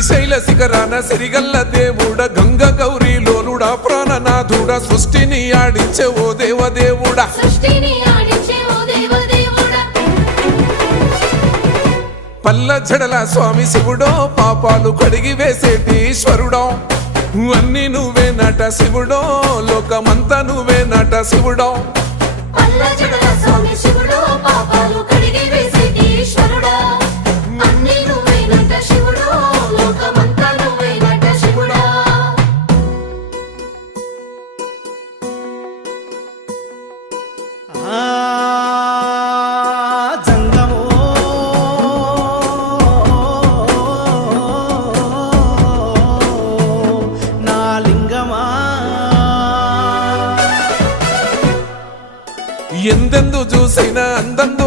శ్రీశైల శిఖరాన సిరిగల్ల దేవుడ గంగ గౌరీ లోలుడా ప్రాణనాథుడా సృష్టిని ఆడించే ఓ దేవదేవుడా పల్ల జడల స్వామి శివుడో పాపాలు కడిగి వేసేటి ఈశ్వరుడో అన్ని నువ్వే నట శివుడో లోకమంతా నువ్వే నట శివుడో ఎందెందు చూసైనా అందందు